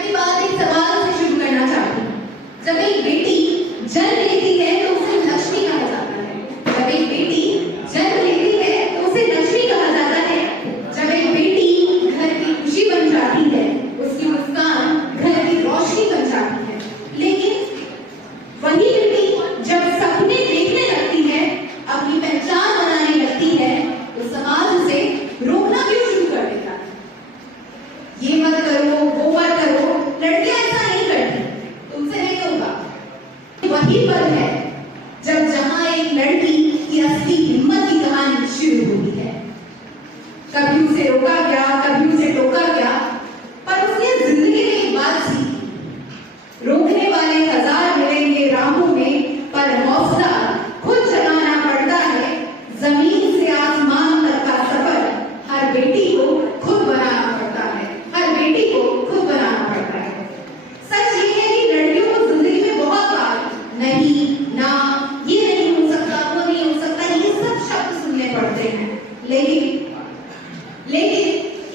अपनी बात एक सवाल से शुरू करना चाहती हूँ। जब एक बेटी जन्म लेती है तो उसे लक्ष्मी कहा जाता है। जब एक बेटी जन्म लेती है तो उसे लक्ष्मी कहा जाता है। जब एक बेटी घर की खुशी बन जाती है, उसकी मुस्कान घर की रोशनी बन जाती है। लेकिन वही बेटी जब सपने देखने लगती है, अपनी पहचान बनाने लगती है, तो समाज उसे रोकना क्यों शुरू कर देता है। ये मत करो, वो मत करो, लड़कियां ऐसा नहीं करती, तुमसे नहीं होगा। वही पल है जब जहां एक लड़की की असली हिम्मत की कहानी शुरू होती है। कभी उसे रोका गया, कभी उसे टोका गया, पर उसने जिंदगी में एक बात सीखी। रोकने वाले हजार मिलेंगे राहों में, पर हौसला खुद जगाना पड़ता है। जमीन से आसमान तक का सफर हर बेटी को खुद बनाना पड़ता है, हर बेटी को खुद बनाना पड़ता है। सच ये है कि लड़कियों को जिंदगी में बहुत बार नहीं, ना, ये नहीं हो सकता, वो नहीं हो सकता, ये सब शब्द सुनने पड़ते हैं। लेकिन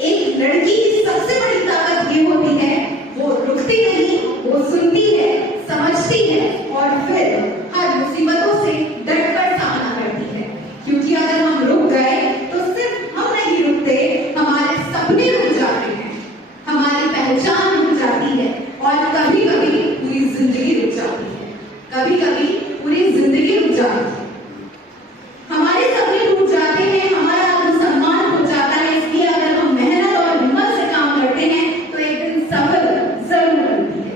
एक लड़की की सबसे बड़ी ताकत ये होती है, वो रुकती नहीं, वो सुनती है, समझती है और फिर हर मुसीबतों से डटकर सामना करती है। क्योंकि अगर हम रुक गए तो सिर्फ हम नहीं रुकते, हमारे सपने रुक जाते हैं, हमारी पहचान रुक जाती है और कभी कभी पूरी जिंदगी रुक जाती है। कभी कभी पूरी जिंदगी रुक जाती है। हमारे सपने टूट जाते हैं, हमारा आत्मसम्मान खो जाता है। इसलिए अगर हम मेहनत और हिम्मत से काम करते हैं तो एक दिन सफल जरूर बनती है।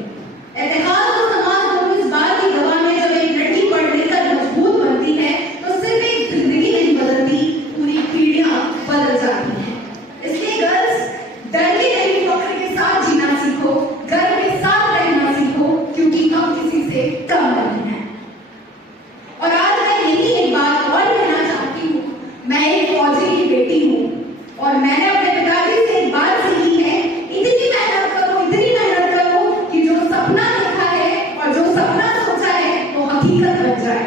इतिहास और समाज को इस बात की गवाह है, जब एक लड़की पढ़ लिखकर मजबूत बनती है तो सिर्फ एक जिंदगी नहीं बदलती, पूरी पीढ़ियां बदल जाती हैं। इसलिए गर्ल्स, डर के नहीं, फख्र के साथ जीना सीखो, गर्व के साथ रहना सीखो, क्योंकि हम किसी से कम नहीं हैं। और आज मैं यही एक बात और कहना चाहती हूँ। मैं एक फौजी की बेटी हूँ और मैंने अपने पिताजी से एक बात सीखी है, इतनी मेहनत करो कि जो सपना देखा है और जो सपना सोचा है वो हकीकत बन जाए।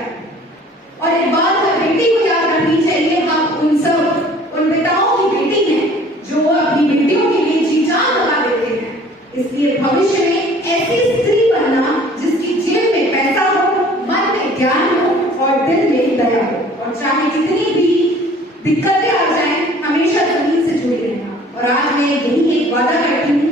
और एक बात हर बेटी को याद रखनी चाहिए, हम उन पिताओं की बेटी हैं जो अपनी बेटियों के लिए जी जान लगा देते हैं। इसलिए भविष्य में ऐसी स्त्री बनना जिसकी जेब में पैसा हो, मन में ज्ञान हो और दिल में दया हो, और चाहे कितनी भी दिक्कतें आ जाएं, हमेशा जमीन से जुड़े रहना। और आज मैं यही एक वादा करती हूँ